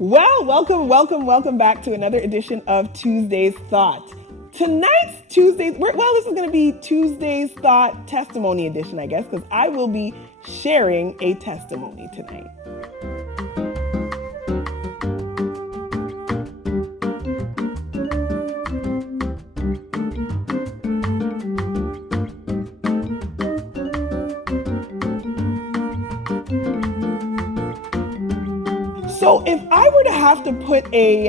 Well, welcome back to another edition of Tuesday's Thought. Tonight's this is going to be Tuesday's Thought testimony edition, I guess, because I will be sharing a testimony tonight. So if I were to have to put a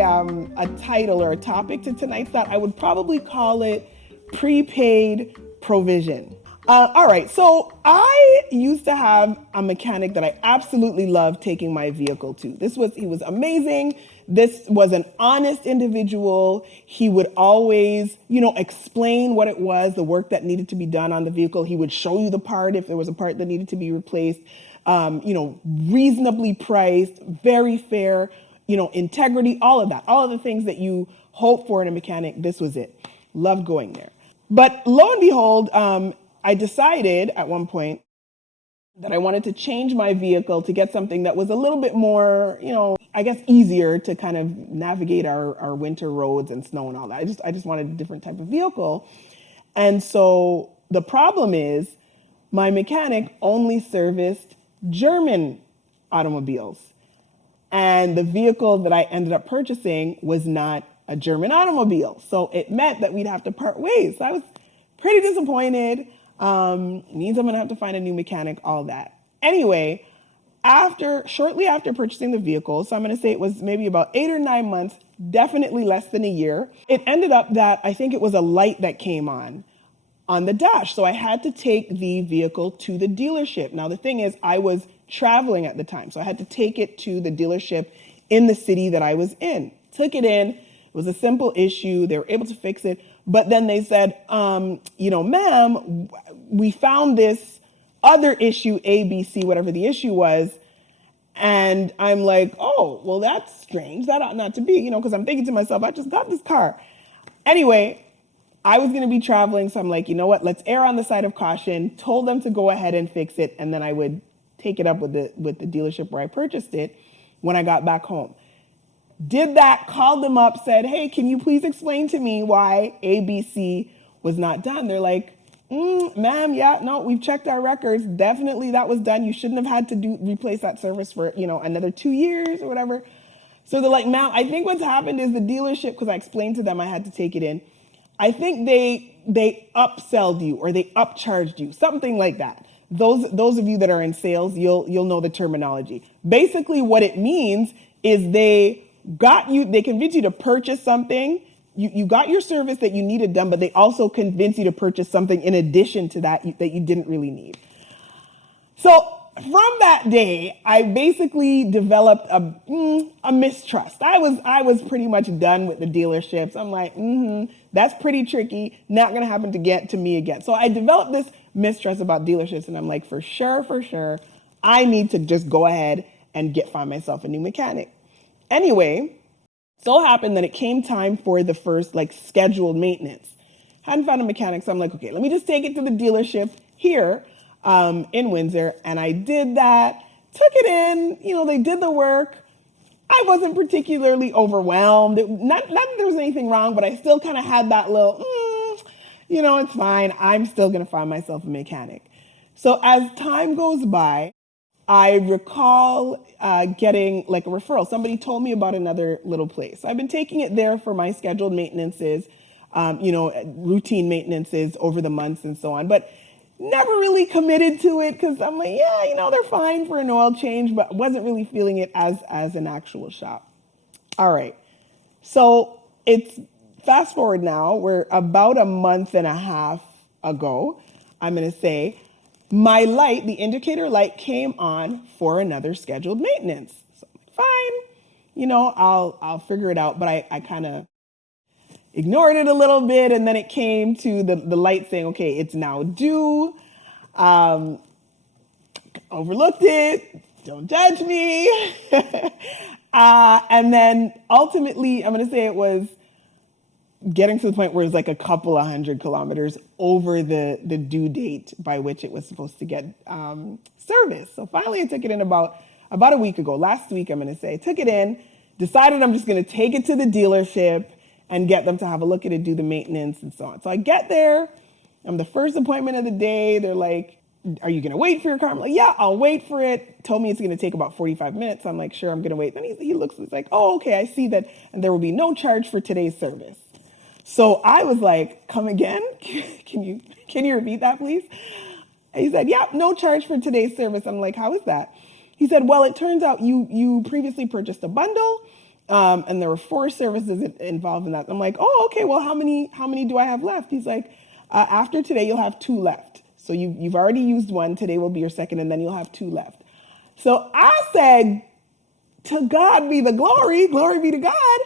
title or a topic to tonight's thought, I would probably call it prepaid provision. All right, so I used to have a mechanic that I absolutely loved taking my vehicle to. He was amazing. This was an honest individual. He would always, explain what it was, the work that needed to be done on the vehicle. He would show you the part if there was a part that needed to be replaced. Reasonably priced, very fair, integrity, all of that, all of the things that you hope for in a mechanic. This was it. Loved going there. But lo and behold, I decided at one point that I wanted to change my vehicle to get something that was a little bit more, I guess easier to kind of navigate our winter roads and snow and all that. I just wanted a different type of vehicle. And so the problem is my mechanic only serviced German automobiles. And the vehicle that I ended up purchasing was not a German automobile. So it meant that we'd have to part ways. So I was pretty disappointed. Means I'm gonna have to find a new mechanic, all that. Anyway, shortly after purchasing the vehicle, so I'm gonna say it was maybe about 8 or 9 months, definitely less than a year, it ended up that I think it was a light that came on the dash. So I had to take the vehicle to the dealership. Now, the thing is, I was traveling at the time, so I had to take it to the dealership in the city that I was in. Took it in. It was a simple issue. They were able to fix it. But then they said, ma'am, we found this other issue, ABC, whatever the issue was. And I'm like, oh, well, that's strange. That ought not to be, because I'm thinking to myself, I just got this car. Anyway, I was going to be traveling, so I'm like, you know what? Let's err on the side of caution. Told them to go ahead and fix it, and then I would take it up with the dealership where I purchased it when I got back home. Did that, called them up, said, hey, can you please explain to me why ABC was not done? They're like, ma'am, yeah, no, we've checked our records. Definitely that was done. You shouldn't have had to replace that service for, another 2 years or whatever. So they're like, ma'am, I think what's happened is the dealership, because I explained to them I had to take it in, I think they upselled you or they upcharged you, something like that. Those of you that are in sales, you'll know the terminology. Basically, what it means is they convinced you to purchase something. You got your service that you needed done, but they also convinced you to purchase something in addition to that that you didn't really need. So from that day, I basically developed a mistrust. I was pretty much done with the dealerships. I'm like, that's pretty tricky. Not gonna happen to me again. So I developed this mistrust about dealerships, and I'm like, for sure, I need to just go ahead and find myself a new mechanic. Anyway, so happened that it came time for the first scheduled maintenance. Hadn't found a mechanic, so I'm like, okay, let me just take it to the dealership here in Windsor, and I did that, took it in, they did the work. I wasn't particularly overwhelmed. Not that there was anything wrong, but I still kind of had that little, it's fine. I'm still going to find myself a mechanic. So as time goes by, I recall getting a referral. Somebody told me about another little place. I've been taking it there for my scheduled maintenances, routine maintenances over the months and so on, but never really committed to it because I'm like, yeah, they're fine for an oil change, but wasn't really feeling it as an actual shop. All right. So it's fast forward now. We're about a month and a half ago, I'm going to say, my light, the indicator light came on for another scheduled maintenance. So fine, I'll figure it out. But I kind of ignored it a little bit, and then it came to the light saying, okay, it's now due. Overlooked it, don't judge me. And then ultimately, I'm going to say it was getting to the point where it was a couple of 100 kilometers over the due date by which it was supposed to get service. So finally I took it in about a week ago, last week I'm going to say. Took it in, decided I'm just going to take it to the dealership and get them to have a look at it, do the maintenance and so on. So I get there. I'm the first appointment of the day. They're like, are you going to wait for your car? I'm like, yeah, I'll wait for it. Told me it's going to take about 45 minutes. I'm like, sure, I'm going to wait. Then he looks, he's like, oh, okay, I see that. And there will be no charge for today's service. So I was like, come again? Can you repeat that, please? And he said, yeah, no charge for today's service. I'm like, how is that? He said, well, it turns out you previously purchased a bundle, and there were 4 services involved in that. I'm like, oh, okay, well, how many do I have left? He's like, after today, you'll have 2 left. So you've already used 1. Today will be your second, and then you'll have 2 left. So I said, to God be the glory. Glory be to God.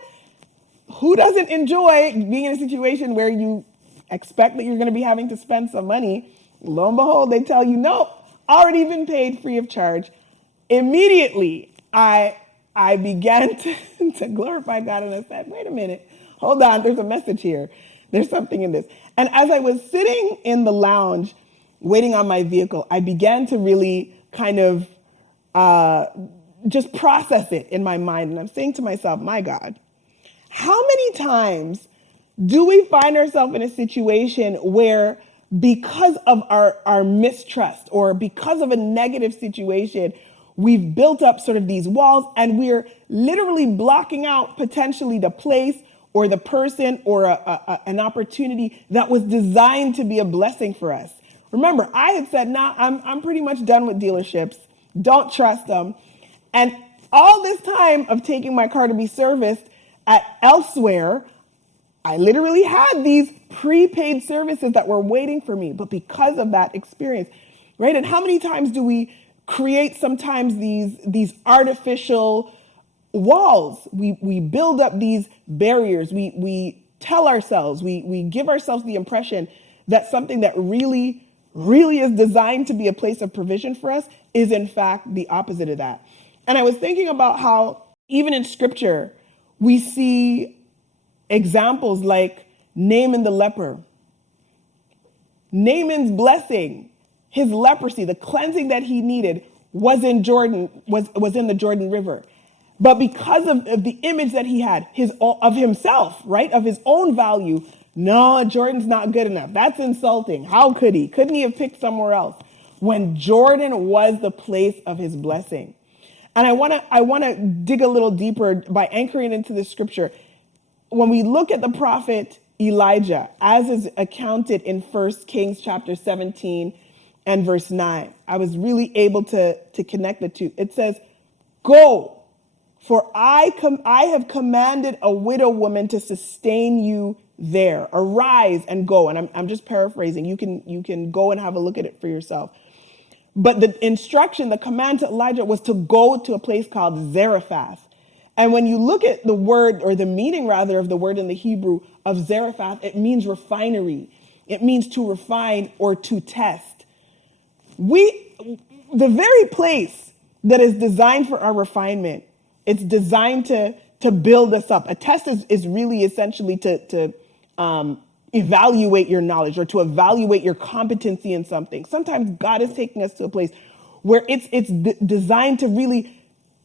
Who doesn't enjoy being in a situation where you expect that you're going to be having to spend some money? Lo and behold, they tell you, nope, already been paid free of charge. Immediately, I began to glorify God, and I said, wait a minute, hold on, there's a message here. There's something in this. And as I was sitting in the lounge waiting on my vehicle, I began to really kind of just process it in my mind. And I'm saying to myself, my God, how many times do we find ourselves in a situation where because of our mistrust or because of a negative situation, we've built up sort of these walls and we're literally blocking out potentially the place or the person or an opportunity that was designed to be a blessing for us. Remember, I had said, nah, I'm pretty much done with dealerships. Don't trust them. And all this time of taking my car to be serviced at elsewhere, I literally had these prepaid services that were waiting for me, but because of that experience, right? And how many times do we create sometimes these artificial walls? We build up these barriers. We tell ourselves, we give ourselves the impression that something that really is designed to be a place of provision for us is in fact the opposite of that. And I was thinking about how even in scripture, we see examples like Naaman the leper. Naaman's blessing, his leprosy, the cleansing that he needed was in the Jordan River. But because of the image that he had of himself, right, of his own value, no, Jordan's not good enough. That's insulting. How could he? Couldn't he have picked somewhere else? When Jordan was the place of his blessing. And I want to dig a little deeper by anchoring into the scripture. When we look at the prophet Elijah, as is accounted in 1 Kings chapter 17 and verse 9, I was really able to connect the two. It says, go, for I have commanded a widow woman to sustain you there. Arise and go. And I'm just paraphrasing. You can go and have a look at it for yourself. But the instruction, the command to Elijah was to go to a place called Zarephath. And when you look at the word, or the meaning rather of the word in the Hebrew of Zarephath, it means refinery. It means to refine or to test. The very place that is designed for our refinement, it's designed to build us up. A test is really essentially to evaluate your knowledge or to evaluate your competency in something. Sometimes God is taking us to a place where it's designed to really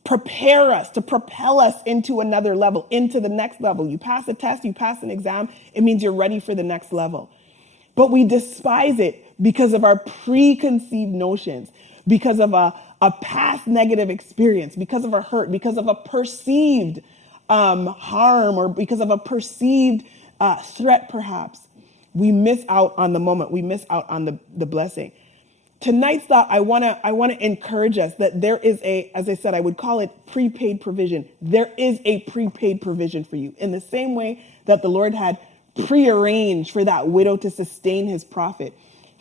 prepare us, to propel us into another level, into the next level. You pass a test, you pass an exam, it means you're ready for the next level. But we despise it because of our preconceived notions, because of a past negative experience, because of a hurt, because of a perceived harm, or because of a perceived threat, perhaps. We miss out on the moment. We miss out on the blessing. Tonight's thought, I want to encourage us that there is as I said, I would call it prepaid provision. There is a prepaid provision for you in the same way that the Lord had prearranged for that widow to sustain his prophet.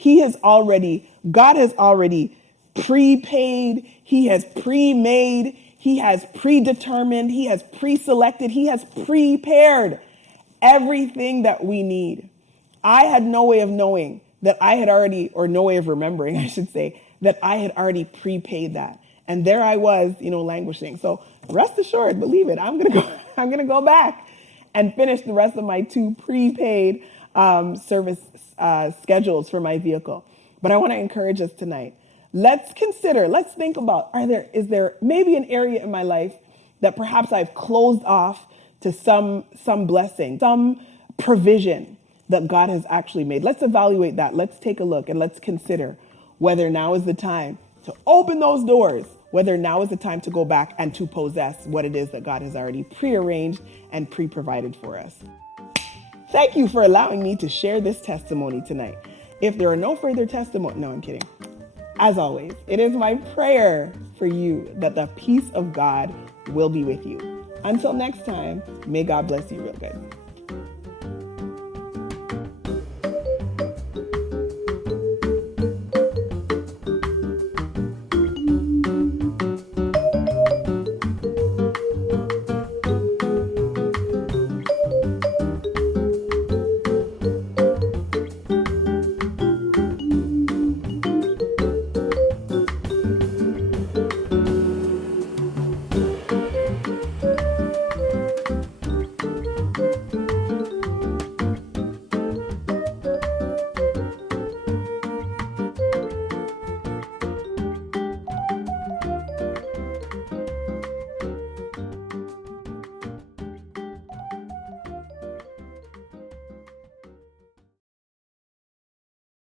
God has already prepaid. He has pre-made. He has predetermined. He has pre-selected. He has prepared everything that we need. I had no way of knowing that I had already, or no way of remembering, I should say, that I had already prepaid that. And there I was, languishing. So rest assured, believe it, I'm gonna go back and finish the rest of my 2 prepaid service schedules for my vehicle. But I want to encourage us tonight. Let's think about, is there maybe an area in my life that perhaps I've closed off to some blessing, some provision that God has actually made. Let's evaluate that. Let's take a look and let's consider whether now is the time to open those doors, whether now is the time to go back and to possess what it is that God has already prearranged and pre-provided for us. Thank you for allowing me to share this testimony tonight. If there are no further testimony, no, I'm kidding. As always, it is my prayer for you that the peace of God will be with you. Until next time, may God bless you real good.